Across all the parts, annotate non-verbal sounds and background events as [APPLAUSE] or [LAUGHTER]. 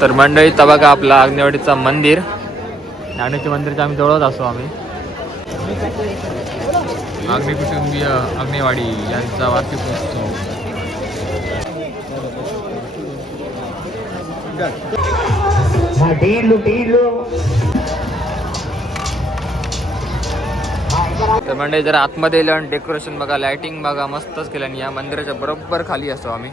तर मंडळी तवा आपला आग्नेवाडीचा मंदिर. नाण्याच्या मंदिरच्या आम्ही जवळच असू आम्ही. आग्ने कुटुंबीय आग्नेवाडी यांचा वार्षिक उत्सव तर मंडळी जरा आतमध्ये येलं आणि डेकोरेशन बघा लाइटिंग बघा मस्तच केलं आणि या मंदिराच्या बरोबर खाली असतो आम्ही.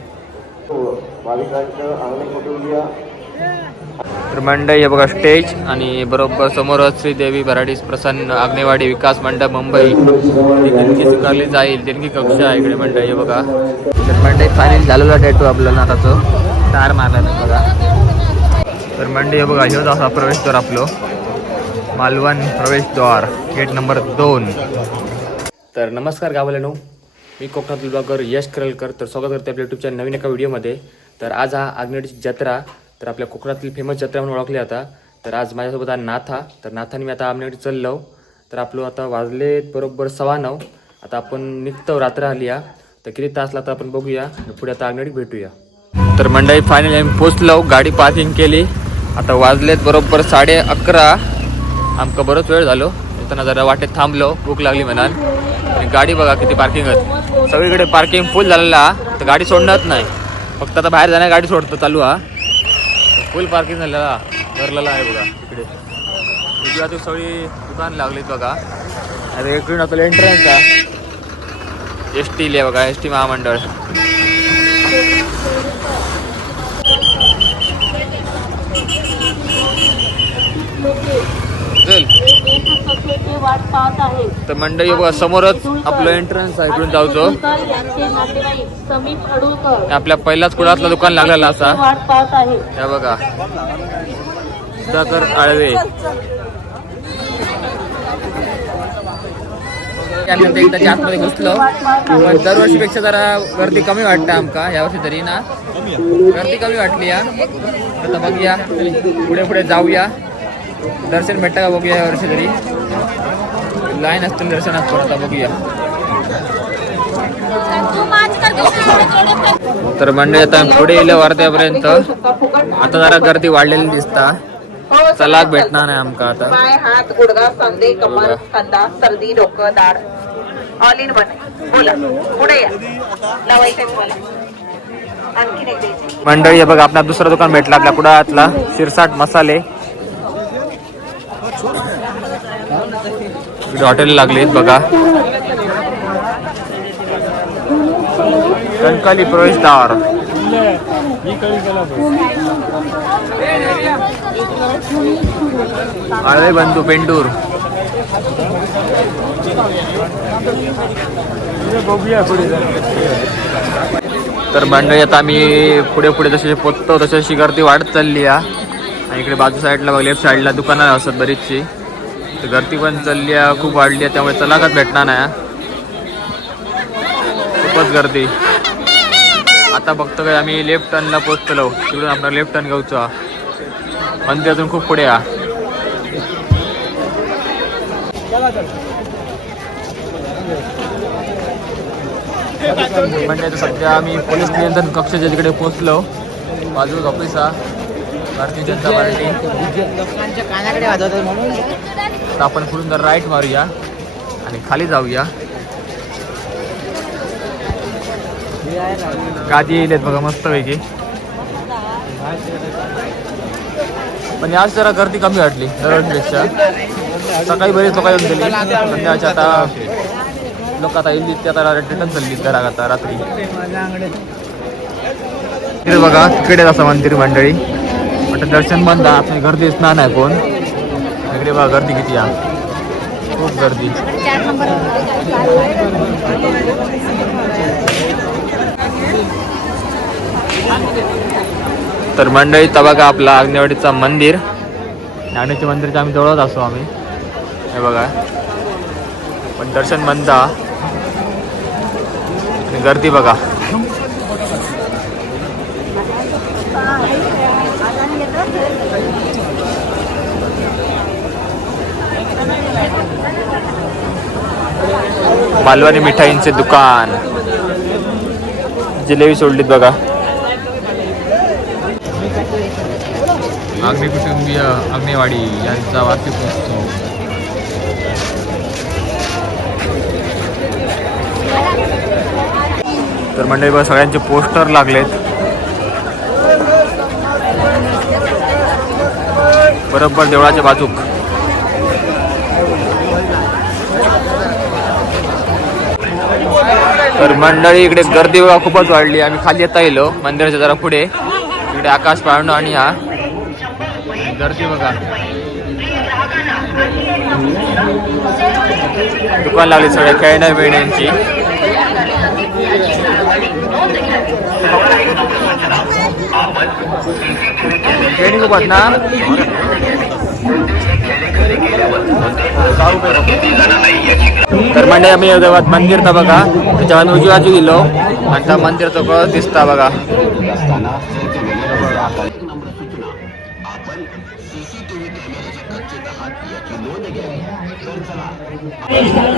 तर मंडई हे बघा स्टेज आणि बरोबर समोरच श्रीदेवी भराडीस प्रसन्न आग्नेवाडी विकास मंडळ मुंबई. देणगी स्वीकारली जाईल. देणगी कक्षा आहे इकडे मंडई हे बघा. तर मंडई फायनल झालेला टॅटू आपला नाताचं तार मारला बघा. तर मंडई हे बघा ह्योच असा प्रवेशद्वार आपलं. मालवण प्रवेशद्वार गेट नंबर दोन. तर नमस्कार गावाल्यानो मी कोकणातील ब्लॉगर यश करलकर. तर स्वागत करते आपल्या युट्यूबच्या नवीन एका व्हिडिओमध्ये तर आज हा आग्नेवाडीची जत्रा. तर आपल्या कोकणातील फेमस जत्रा म्हणून ओळखली आता तर आज माझ्यासोबत आहे नाथा. तर नाथाने मी आता आग्नेडी चाललो. तर आपलं आता वाजले बरोबर सव्वा नऊ. आता आपण निघतो रात्र आली या तर किती तास लागतं आपण बघूया. पुढे आता आग्नेवाडी भेटूया. तर मंडळी फायनली आम्ही पोचलो गाडी पार्किंग केली. आता वाजलेत बरोबर साडे अकरा. आमका बरोच वेळ झालो. येताना जरा वाटेत थांबलो भूक लागली म्हणाल. आणि गाडी बघा किती पार्किंग आहेत सगळीकडे पार्किंग फुल झालेला. तर गाडी सोडणार नाही. फक्त आता बाहेर जाण्या गाडी सोडतो चालू हा. फुल पार्किंग झालेला. भरलेला आहे बघा इकडे. इकडे आता सगळी दुकान लागलीत बघा. अरे इकडून आपल्याला एंट्रन्स आहे. एस टी बघा एस टी महामंडळ. चल. वाट पाहत आहे. तर मंडळी बघा समोरच आपलं एंट्रन्स आहे इकडून जाऊचो आपल्या पहिलाच कुळातलं दुकान लागलेला असा. वाट पाहत आहे. त्या बघा. सुधाकर आळवे. घुसलो पण दरवर्षीपेक्षा जरा गर्दी कमी वाटतं आमका यावर्षी तरी ना. गर्दी कमी वाटली या. आता बघूया. पुढे पुढे जाऊया. दर्शन भेटतं का बघूया यावर्षी तरी? लाईन असतील दर्शनात पण आता बघूया. तर मंडळी आता पुढे येलं वर्ध्यापर्यंत आता जरा गर्दी वाढलेली दिसता. चला भेटणार नाही आमका आता. पाय हात गुडघा सांधे कमर खांदा सर्दी डोकं दाढ. ऑल इन वन बोला. पुढे या. लावायचंय तुम्हाला. आणखीन एक द्यायची मंडळी बघा आपला दुसरं दुकान भेटलं आपल्या कुडातला शिरसाट मसाले. इकडे हॉटेल लागलीत बघा. कणकाली प्रवेशद्वार. आळे बंधू पेंडूर. तर मंडळी आता आम्ही पुढे पुढे जसे पोचतो तसे गर्दी वाढत चालली आहे. आणि इकडे बाजू साईडला बघ लेफ्ट साईडला दुकानं असतात बरीचशी. तर गर्दी पण चालली आहे खूप वाढली आहे त्यामुळे चलाकच भेटणार नाही खूपच गर्दी. आता बघतो काय आम्ही लेफ्ट टर्नला पोचतलो तिकडून आपला लेफ्ट टर्न घेऊचा मंदिर अजून खूप पुढे आहे. म्हणजे सध्या आम्ही पोलीस नियंत्रण कक्षाच्या तिकडे पोहोचलो. बाजूच ऑफिस हा भारतीय जनता पार्टी. लोकांच्या कानाकडे वाजवतात म्हणून. तर आपण पुढून जर राईट मारूया आणि खाली जाऊया. गादी येईल बघा मस्त पैकी पण आज जरा गर्दी कमी वाटली दरवर्षीपेक्षा सकाळी बरीच लोक येऊन गेली. संध्याकाळच्या आता लोक आता येईल ते आता रिटर्न चालली घरात आता रात्री. बघा तिकडे असं मंदिर मंडळी. आता दर्शन बंद आहे. आता गर्दी दिसणार नाही कोण. इकडे बघा गर्दी किती आहे. खूप गर्दी. तर मंडळी बघा आपला अग्नेवाडीचा मंदिर. नाण्याच्या मंदिरच्या आम्ही जवळच असू आम्ही. हे बघा. पण दर्शन बंद आणि गर्दी बघा. मालवणी मिठाईंचे दुकान. जिलेबी सोडलीत बघा. आग्ने कुटुंबीय आग्नेवाडी यांचा वार्षिक महोत्सव. तर मंडळी बघा सगळ्यांचे पोस्टर लागलेत. बरोबर देवळाच्या बाजूक. तर मंडळी इकडे गर्दी बघा खूपच वाढली. आम्ही खाली येता येलो. मंदिराच्या जरा पुढे. इकडे आकाश पाळणं आणि हा गर्दी बघा. दुकान लागली सगळ्या खेळण्या बिळण्यांची खेळणी खूप ना? तर म्हणजे आम्ही देवात. मंदिर तर बघा त्याच्यावर उजवी बाजू गेलो. आणि त्या तो कळत दिसता बघा.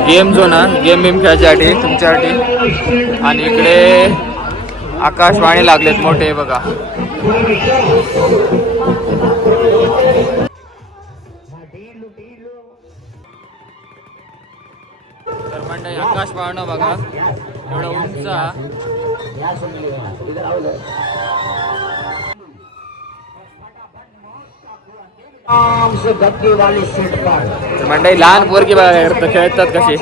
गेम झोन गेम बिम खेळायच्यासाठी तुमच्यासाठी. आणि इकडे आकाशवाणी लागलेत मोठे बघा. प्रकाश पाळणं बघा. एवढा उंच हा. लहान पोरगी बघा खेळतात कसे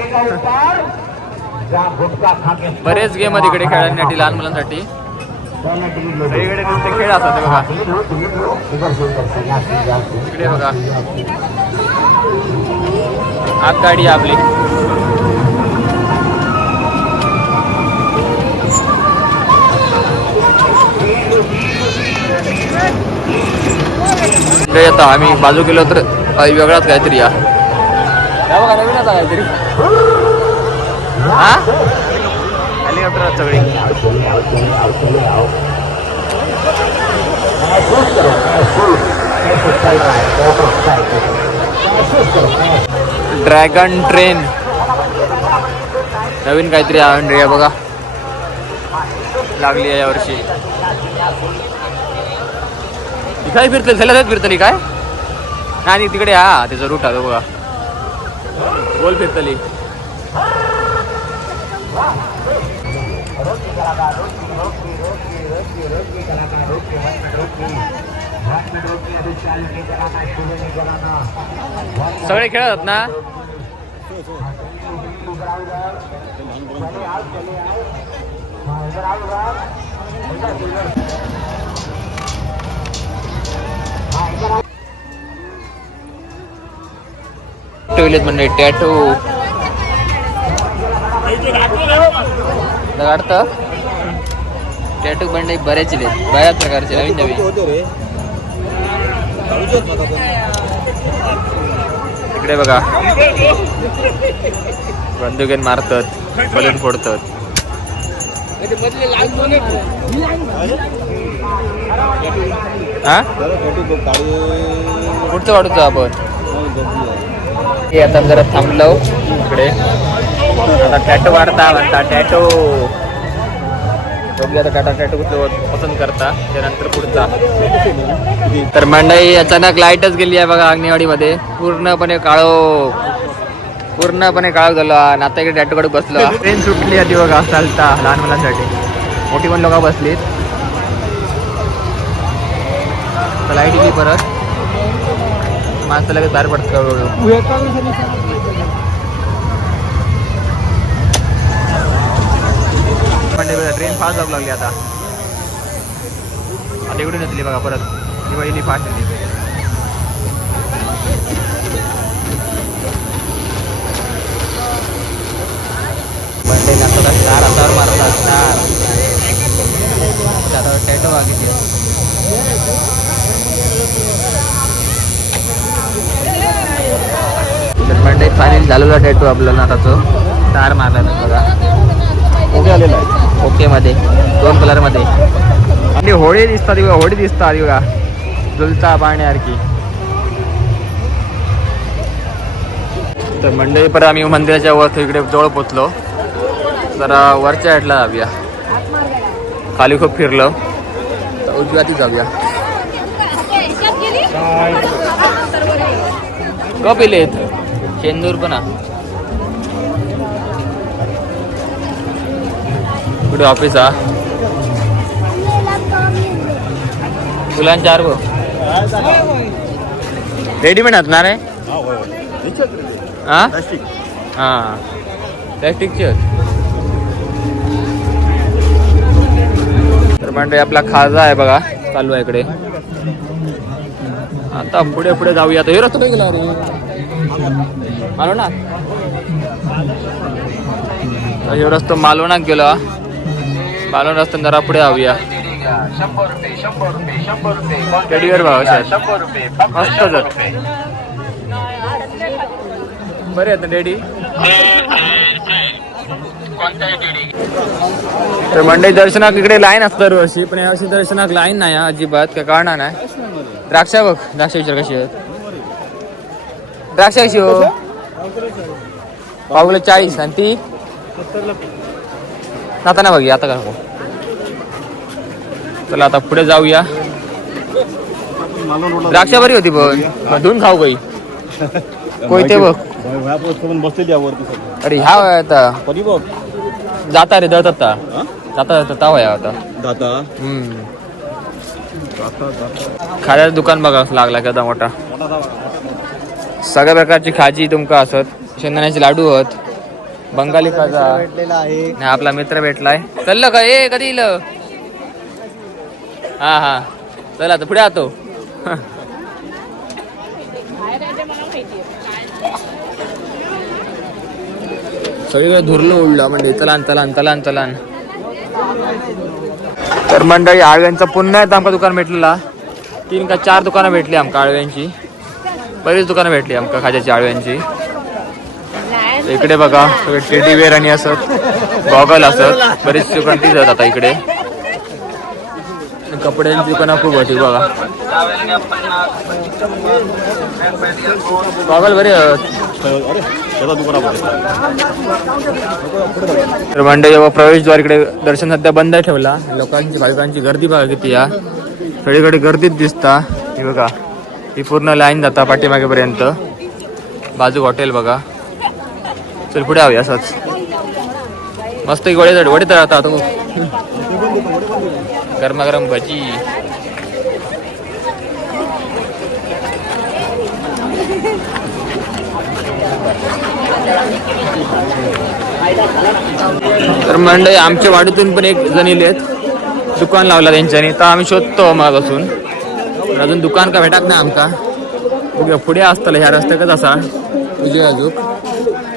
बरेच गेम आहेत इकडे खेळण्यासाठी लहान मुलांसाठी. सगळीकडे नुसते खेळ असतात बघा. इकडे बघा. आगगाडी आपली. इकडे येतो. आम्ही बाजू गेलो तर वेगळाच काहीतरी या. या बघा नवीन आता काहीतरी. हा? हेलिकॉप्टर सगळी ड्रॅगन ट्रेन. नवीन काहीतरी आहे बघा. लागली आहे यावर्षी काय फिरतली झाल्या फिरतली काय? आणि तिकडे हा त्याचा रूट आहे बघा. गोल फिरतली सगळे खेळतात ना? टॉयलेट म्हणजे टॅटू काढतं टॅटू बंड बऱ्याच आहेत. बऱ्याच प्रकारचे नवीन नवीन. इकडे बघा. बंदुकेन मारतात बलून फोडतात. हा? कुठचं वाढतो आपण. हे आता जरा थांबलो इकडे. आता टॅटो वाढता म्हणता टॅटो बघूया आता टाटा टॅटो कुठलं पसंत करता. त्यानंतर पुढचा. तर मंडई अचानक लाईटच गेली आहे बघा अंगणवाडीमध्ये. पूर्णपणे काळो. पूर्णपणे काळो झालो आणि आता इकडे टॅटोकडे बसलो ट्रेन सुटली आधी बघा चालता लहान मुलांसाठी. मोठी पण लोक बसलीत. लाइट गेली परत. माणसं लगेच बाहेर पडत म्हणजे ट्रेन फास्ट जाऊ लागली आता. आता इकडून येतली बघा परत. दिवाळी फास्ट येते म्हणजे आता स्टार आता मारला स्टार आता टॅटो बाकीचे तर मंडई फायनल झालेला टॅटू आपला नाताचं. स्टार मारला बघा. ओके आलेला आहे. ओके मध्ये. दोन कलरमध्ये. आणि होळी दिसतात बघा होळी दिसतात बघा. जुलता पाण्यासारखी तर मंडळी परत आम्ही मंदिराच्या वर इकडे जवळ पोचलो. जरा वरच्या साईडला जाऊया. खाली खूप फिरलो. तर उजव्या ती जाऊया. कप इलेत चेंदूर पण हा. कुठे ऑफिस हा फुलांचे चार भाऊ रेडीमेड असणार आहे हा? हा. प्लॅस्टिकचे आहेत. तर म्हणजे आपला खाजा आहे बघा. चालू आहे इकडे. आता पुढे पुढे जाऊया. आता हे रस्ता नाही गेला रे. मालवणा हे रस्तो मालवणात गेला. मालवण रस्ता जरा पुढे जाऊया. टेडीवर भाव मस्त जर बरे आहेत ना तर मंडई दर्शनाक इकडे लाईन असतं दरवर्षी पण यावर्षी दर्शनाक लाईन नाही हा, अजिबात काय कळणार नाही. द्राक्षा बघ द्राक्ष विचार कशी आहेत. द्राक्ष कशी हो? पावलं चाळीस आणि ती? आता ना बघी आता का चला आता पुढे जाऊया. द्राक्ष बरी होती पण. मग धुवून खाऊ काही [LAUGHS] कोयते बघ. अरे ह्या आता. जाता रे दळत आता जाता जाता ताव या आता. दादा हम्म. खाद्याचं दुकान बघा लागला केवढा मोठा. सगळ्या प्रकारची खाजी तुमका असत. शेंगदाण्याचे लाडू होत. बंगाली खाजा. भेटलेला आहे आपला मित्र भेटलाय. चल का? ए कधी इल? हा हा. चला आता पुढे आतो. सगळीकडे धुरलं उडलं. म्हणजे चलान चलान चलान चलान तर मंडळी आळव्यांचा पुन्हा एकदा आमका दुकान भेटलेला. तीन का चार दुकानं भेटली आमका आळव्यांची. बरीच दुकानं भेटली आमका खाज्याची आळव्यांची. इकडे बघा सगळे टेडी वेअर आणि असत गॉगल असत बरीच दुकान ती आता इकडे. कपड्यांची दुकानं खूप होती बघा. गॉगल बरे आहेत. तर जेव्हा प्रवेशद्वारकडे दर्शन सध्या बंद ठेवला. लोकांची भाविकांची गर्दी बघा किती या सगळीकडे गर्दीच दिसता. ही बघा ही पूर्ण लाईन जाता पाठीमागेपर्यंत. बाजू हॉटेल बघा. चल पुढे हवी असंच. मस्त एक वडे वडे आता तो गरमागरम भजी. तर मंडळी आमच्या वाडीतून पण एक जण इलेत. दुकान लावला त्यांच्यानी. तर आम्ही शोधतो मागपासून पण अजून दुकान का भेटत नाही आमका. बघूया पुढे असताला ह्या रस्त्याकच असा तुझे अजून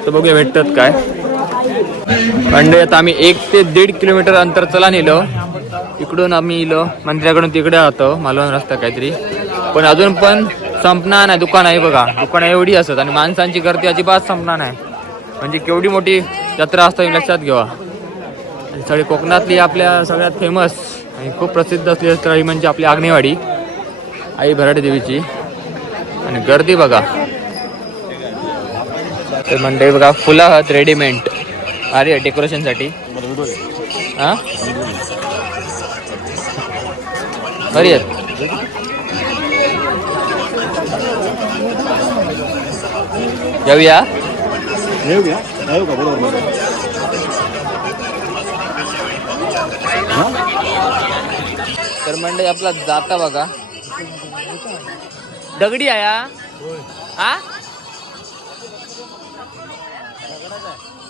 तर बघूया भेटतात काय. म्हणजे आता आम्ही एक ते दीड किलोमीटर अंतर चला नेलो. इकडून आम्ही इलो मंदिराकडून तिकडे राहतो मालवण रस्ता काहीतरी. पण अजून पण संपणार नाही दुकान आहे बघा. दुकान एवढी असत आणि माणसांची गर्दी अजिबात संपणार नाही. म्हणजे केवढी मोठी जत्रा असते हे लक्षात घ्यावा आणि सगळी कोकणातली आपल्या सगळ्यात फेमस आणि खूप प्रसिद्ध असलेली जत्रा ही म्हणजे आपली आग्नेवाडी आई भराडे देवीची. आणि गर्दी बघा. तर मंडळी बघा फुलं आहात रेडीमेड अरे डेकोरेशनसाठी हां? जाऊया येऊ घ्या येऊ का बरोबर तर मंडळी आपला जाता बघा. दगडी आहे हा? हा?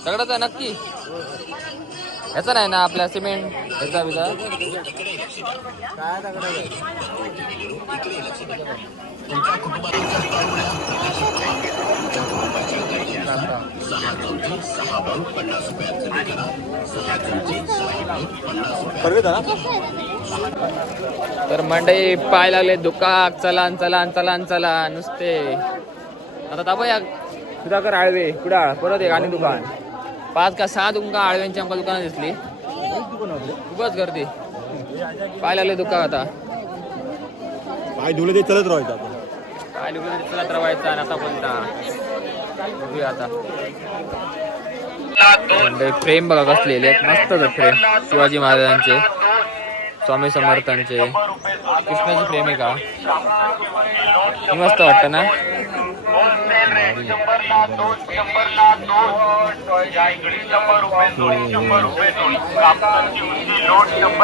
दगडाच नक्की? ह्याचा नाही ना आपल्या सिमेंट ह्याचा बिचा. तर मंडळी पाय लागले दुकाक चलान चलान चलान चला नुसते. आता ताबा सुधाकर आळवे कुडाळ परत एक आणि दुकान. पाच का सहा तुमका आळव्यांची आमका दुकानं दिसली. खूपच गर्दी. पाय लागले दुकान आता. पाय धुले ते चलत राहायचं आपण काय लिहून तरी चला रवायचा आणि आता कोणता बघूया आता. फ्रेम बघा कसलेले आहेत मस्त फ्रेम शिवाजी महाराजांचे स्वामी समर्थांचे. कृष्णाची प्रेमिका ही मस्त वाटतं ना?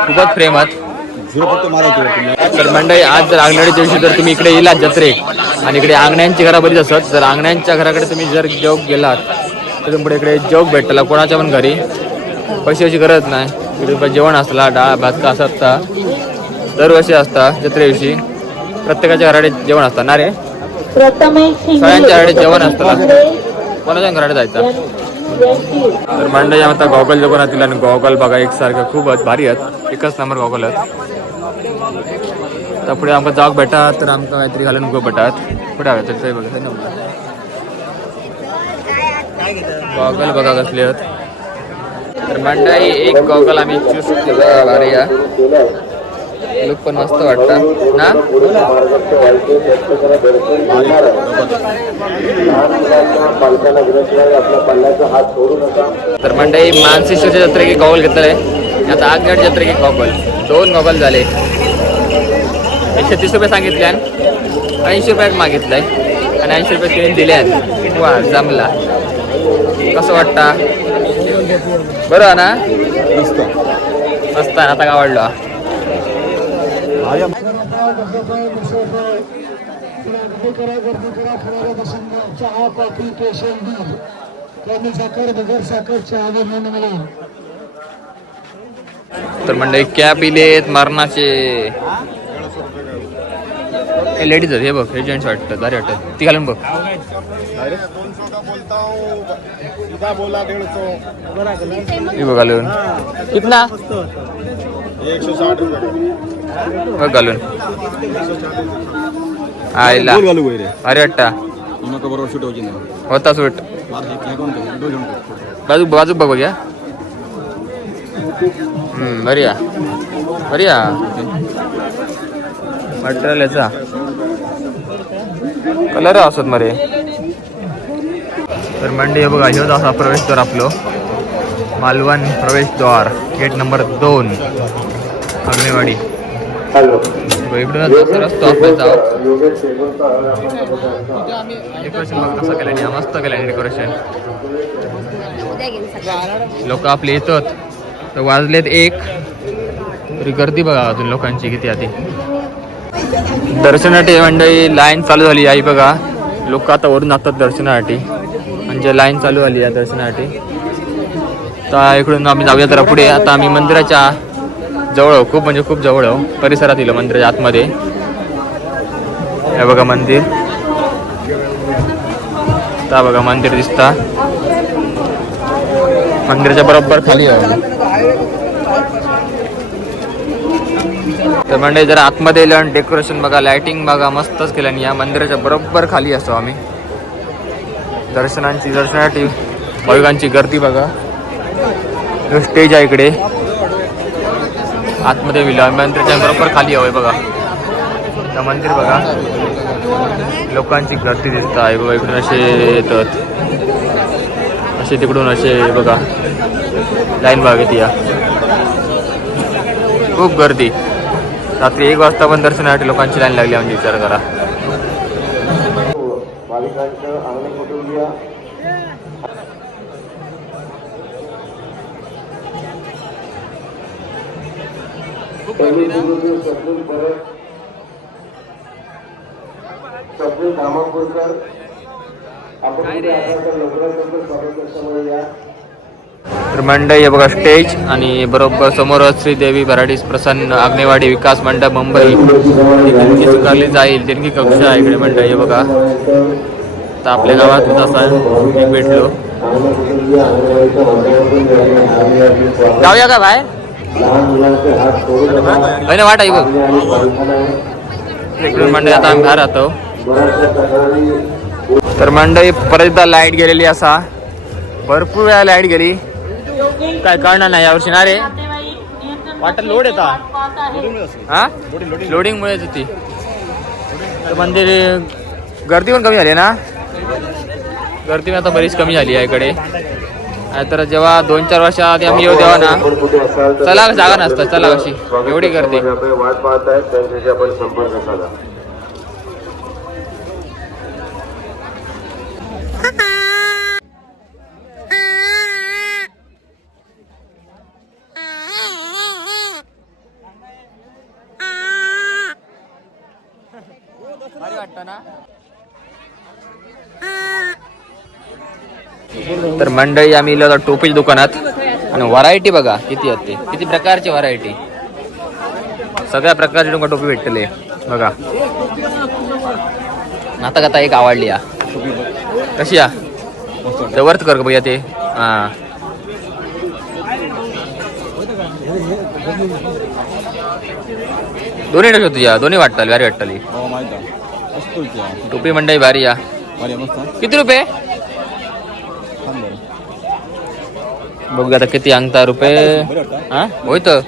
खूपच प्रेमात. झिरो फक्त तर मंडळी आज जर अंगणाच्या दिवशी जर तुम्ही इकडे येलात जत्रे आणि इकडे आंगण्यांची घरा बरीच असत जर आंगण्यांच्या घराकडे तुम्ही जर जग गेलात तर तुमच्या इकडे जग भेटला कोणाच्या पण घरी. पैशाची गरज नाही. इकडे जेवण असला डाळ भात का असता दरवर्षी असता जत्रेविषयी. प्रत्येकाच्या घराकडे जेवण असता. ना रे? सगळ्यांच्या घराडे जेवण असतं कोणाच्या घराडे जायचं? यांची तर मंडळी आता गॉगल दुकानातील आणि गॉगल बघा एकसारखं खूपच भारी आहेत. एकच नंबर गॉगल आहेत. तर पुढे आमकां जावक भेटा तर आमकां काहीतरी घालून नको भेटात पुढे हवे तर ते बघा. गॉगल बघा कसले आहेत. तर मंडळी एक गॉगल आम्ही चूज केला लुक पण मस्त वाटतं. ना? तर मंडळी मानसिश्वरच्या जत्रेकी गॉगल घेतलेलं. आता आगगड जत्रेकी गॉगल दोन गॉगल झाले. एकशे तीस रुपये सांगितले ऐंशी रुपयात मागितलंय. आणि ऐंशी रुपये तिने दिले आहेत. वा जमला. कसं वाटतं? बरं ना? मस्त. मस्त आता आवडलं चहा कॉफी पेशल दूध कमी साखर बिगर साखर चहा बनवून तर म्हणजे कॅप इलेत मरणाचे. लेडीज आहेत हे बघ हे जेंट्स वाटतं दारी वाटतं. ती घालून बघ. हे बघ घालून. कितना? बघ घालून. आईला. गोल घालू वगैरे अरे नाही होता सूट. हे. बाजू बाजू बघ बघ या हम्म, बरी या बरी या मटेरियल याचा. कलर असत मरे. तर मंडे हे बघा ह्योच असा प्रवेशद्वार आपलो. मालवण प्रवेशद्वार गेट नंबर दोन अग्नेवाडी रस्ता डेकोरेशन बघ कसं केलं? मस्त केलं डेकोरेशन लोक आपले येतात. तर वाजलेत एक. तरी गर्दी बघा अजून लोकांची किती आधी. दर्शनासाठी मंडळी लाईन चालू झाली आई बघा. लोक आता वरून जातात दर्शनासाठी. म्हणजे लाईन चालू झाली आहे दर्शनासाठी. तर इकडून आम्ही जाऊया जरा पुढे. आता आम्ही मंदिराच्या जवळ आहो, खूप म्हणजे खूप जवळ आहो परिसरात येलो मंदिराच्या आतमध्ये. हे बघा मंदिर. आता बघा मंदिर दिसता. मंदिराच्या बरोबर खाली आहे. तर म्हणजे जरा आतमध्ये येलं आणि डेकोरेशन बघा लाइटिंग बघा मस्तच केलं. आणि या मंदिराच्या बरोबर खाली असतो आम्ही. दर्शनांची दर्शनासाठी भाविकांची गर्दी बघा. स्टेज आहे इकडे. आतमध्ये विला मंदिरच्या बरोबर खाली हवंय बघा. तर मंदिर बघा. लोकांची गर्दी दिसत आहे बघा इकडून असे येतात. असे तिकडून असे बघा. लाईन बाग येते या. खूप गर्दी. रात्री एक वाजता पण दर्शनासाठी लोकांची लाईन लागली म्हणजे विचार करा. तर मंडई हे बघा स्टेज आणि बरोबर समोरच श्रीदेवी भराडीस प्रसन्न आग्नेवाडी विकास मंडळ मुंबई. देणगी स्वीकारली जाईल देणगी कक्षा आहे इकडे मंडई हे बघा. तर आपल्या गावात होता सण भेटलो. जाऊया का बाय ना वाट आहे बघ. मंडई आता आम्ही बाहेर राहतो. तर मंडई परत एकदा लाइट गेलेली असा. भरपूर वेळा लाइट गेली. काय कळणार नाही यावर्षी ना रे वाटर लोड येता हा? लोडिंग मुळेच होती मंदिर गर्दी पण कमी झाली ना? गर्दी पण आता बरीच कमी झाली आहे इकडे. तर जेव्हा दोन चार वर्षाआधी आम्ही येऊ तेव्हा ना चला जागा नसतं चला कशी एवढी गर्दी. वाट पाहत आहेत त्यांच्याशी आपण संपर्क साधा. मंडळी आम्ही इलो टोपीच्या दुकानात. आणि व्हरायटी बघा किती आहेत ते. किती प्रकारची व्हरायटी सगळ्या प्रकारची तुमका टोपी भेटतले बघा. आता कथा एक आवडली या. कशी या? वर्थ कर भैया ते. हा. दोन्ही ड्रेस तुझ्या. दोन्ही वाटताली भारी वाटताली. हो. टोपी मंडई भारी या. किती रुपये? बघूया आता किती अंगता रुपये. हा? तर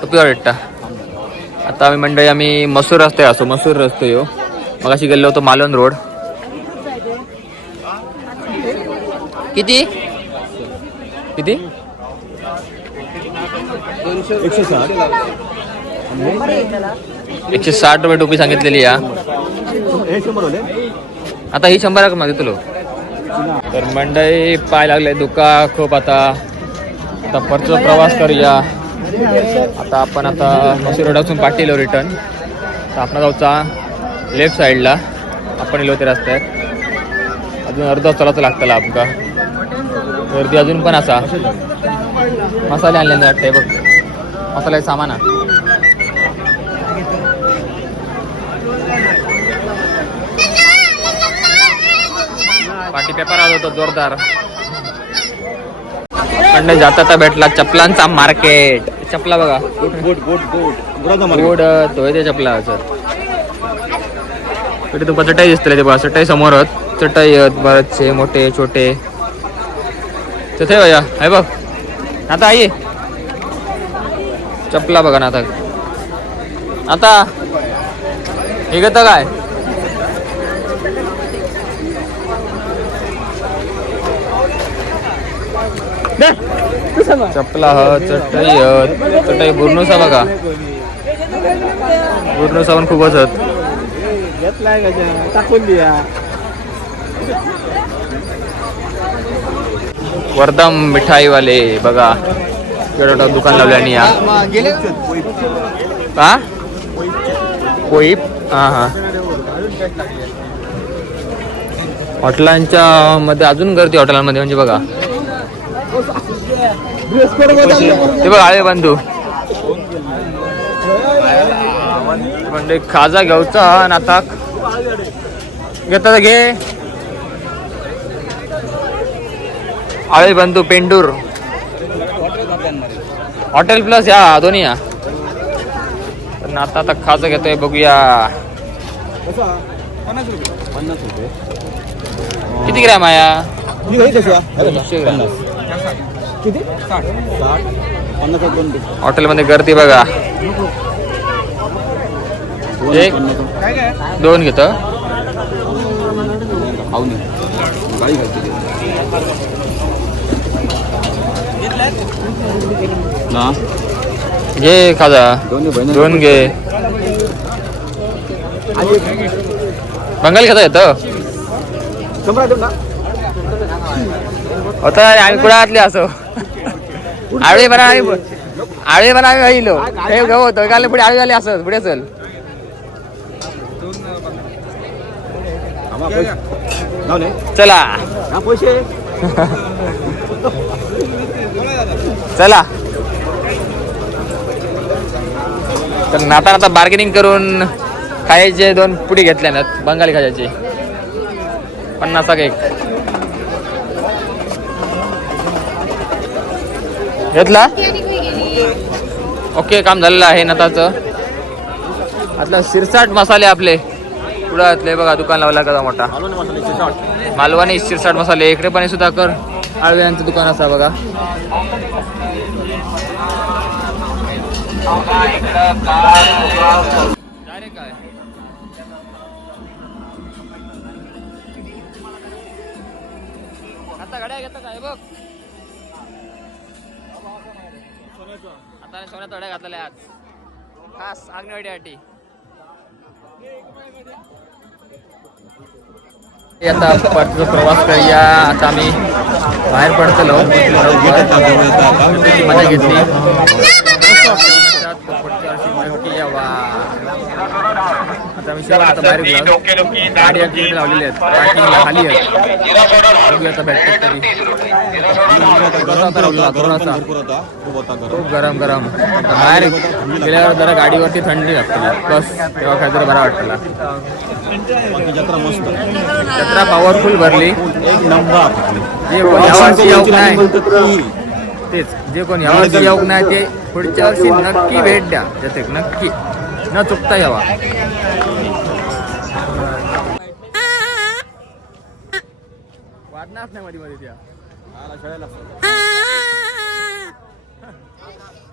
टोपी वाटता आता आम्ही मंडळी आम्ही मसूर रस्ते असो मसूर रस्ते यो मग अशी गेलो होतो मालवण रोड. किती? किती? एकशे साठ रुपये टोपी सांगितलेली या. हे आता ही शंभर मागे तुलो? तर मंडई पाय लागले दुका खूप आता. आता परत प्रवास करूया. आता आपण आता मसूर रोडातून पाटील रिटर्न तर आपण जाऊचा लेफ्ट साईडला आपण येलो ते रस्त्यात. अजून अर्धा चलाचं लागतला आपका. गर्दी अजून पण असा. मसाले आणले वाटते बघ. मसाल्याचे सामान पाठी पेपर आलो होतो जोरदार. पण जाता आता भेटला चपलांचा मार्केट. चपला बघा. गोड तोय ते चपला सर इकडे तुका चटाई दिसतले ते बघा चटाई समोरच चटाई आहेत बरेचसे मोठे छोटे. तिथे भैया आहे बघ. आता आई. चपला बघा ना आता आता हे घेतं काय? चपला ह चटई ह. चटई बुरनुसा बघा. बुरनुसा पण खूपच हत वर्धम मिठाईवाले बघा. एवढं दुकान लावले आणि या. हा? कोईप? हा हा. हॉटेलांच्या मध्ये अजून गर्दी हॉटेलांमध्ये म्हणजे बघा. ते बघ आळे बंधू. म्हणजे खाजा घेऊचा आणि आता घेता घे. आळे बंधू पेंडूर. हॉटेल प्लस या दोन्ही या. पण आता आता खाजा घेतोय बघूया. किती ग्रॅम आहे? किती. हॉटेलमध्ये गर्दी बघा. एक. दोन घेतो. ना घे खाजा. दोन घे. बंगाली खाता येतं होता आम्ही कुडातले असो. आळी बना आम्ही आळी बना आम्ही हे गहू होतं काल पुढे आळी आली असं पुढे चल. चला. चला. तर नाता नाता बार्गेनिंग करून खायचे दोन पुडी घेतल्या ना बंगाली खायचे. पन्नासा एक. घेतला? ओके काम झालेलं आहे नताचं. आतला शिरसाट मसाले आपले. पुढे बघा दुकान लावला का मोठा. मालवणी शिरसाट मसाले. इकडे पण सुद्धा कर आळव्यांचं दुकान असा बघा. सोन्यात थोड्या घातलेल्या आज खास आग्नेवाडीसाठी. आता परतीचा प्रवास करूया. आता आम्ही बाहेर पडतलो. मजा घेतली. [LAUGHS] पुढच्या वर्षी यावा. आता आम्ही शेवट आता बाहेर गेलो गाडी इकडे लावलेली आहेत. पार्किंगला खाली आहेत. बघूया आता भेटतात तरी. थोडासा खूप गरम. गरम आता बाहेर गेल्यावर जरा गाडीवरती थंडी लागते. बस तेव्हा काय जरा बरा वाटला जत्रा मस्त. जत्रा पॉवरफुल भरली. एक नंबर. जे कोण यावर्षी येऊक नाही. तेच. जे कोण यावर्षी येऊक नाही ते पुढच्या वर्षी नक्की भेट द्या. जतेक नक्की. न चुकता यावा. वाढणार नाही मध्ये मध्ये त्या.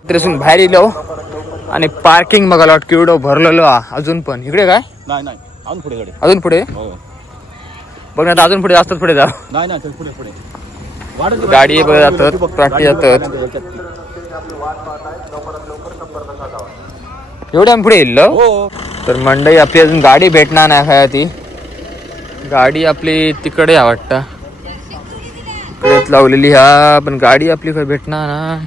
त्रेसून बाहेर येलो आणि पार्किंग बघायला वाट केवढं भरलेलो हा अजून पण. इकडे काय? नाही नाही. अजून पुढे गाडी अजून पुढे? हो. बघ ना अजून पुढे जास्तच पुढे जा नाही नाही चल पुढे पुढे. वाढत गाडी बघ जातात पाठी जातात. एवढ्या पुढे येईल हो तर मंडई आपली अजून गाडी भेटणार नाही काय ती गाडी आपली तिकडे आहे वाटतं इकडेच लावलेली हा पण गाडी आपली काय भेटणार ना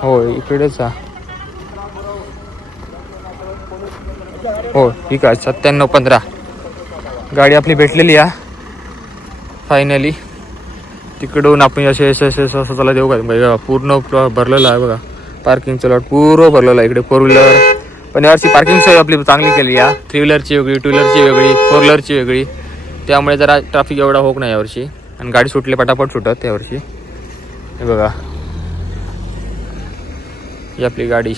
हो इकडेच हा हो ठीक आहे सत्त्याण्णव पंधरा गाडी आपली भेटलेली हा फायनली तिकडून आपण असे असे असे असं चला देऊ का पूर्ण भरलेला आहे बघा पार्किंगचं लॉट पूर्ण भरलेलं आहे इकडे फोर व्हीलर पण यावर्षी पार्किंग सोय आपली चांगली केली या. थ्री व्हीलरची वेगळी टू व्हीलरची वेगळी फोर व्हीलरची वेगळी. त्यामुळे जरा ट्रॅफिक एवढा होत नाही यावर्षी आणि गाडी सुटली पटापट सुटत यावर्षी हे बघा. ही आपली गाडी.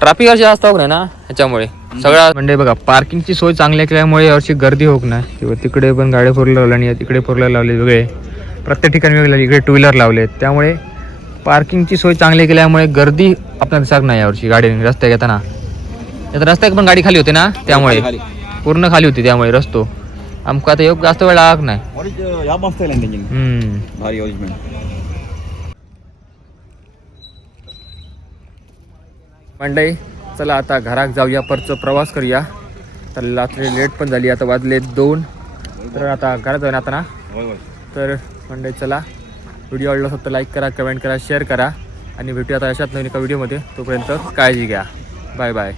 ट्रॅफिक अशी जास्त होत नाही ना ह्याच्यामुळे. सगळा म्हणजे बघा पार्किंगची सोय चांगली केल्यामुळे यावर्षी गर्दी होत नाही. किंवा तिकडे पण गाड्या फोर व्हीलर लावल्या आणि तिकडे फोर व्हीलर लावले वेगळे. प्रत्येक ठिकाणी वेगळे इकडे टू व्हीलर लावले त्यामुळे पार्किंगची सोय चांगली केल्यामुळे गर्दी आपल्याला दिसत नाही यावर्षी गाडी रस्त्यात येताना. आता रस्त्यात पण गाडी खाली होते ना त्यामुळे. पूर्ण खाली होती त्यामुळे रस्तो. आमका आता योग जास्त वेळ लाग नाही. मंडई चला आता घरात जाऊया परत प्रवास करूया. तर रात्री लेट पण झाली आता वाजले दोन. तर आता घरात जाऊया आता ना तर मंडई चला. व्हिडिओ आवडला फक्त लाईक करा कमेंट करा शेअर करा. आणि भेटूया आता अशाच नवीन एका व्हिडिओमध्ये तोपर्यंत काळजी घ्या. Bye bye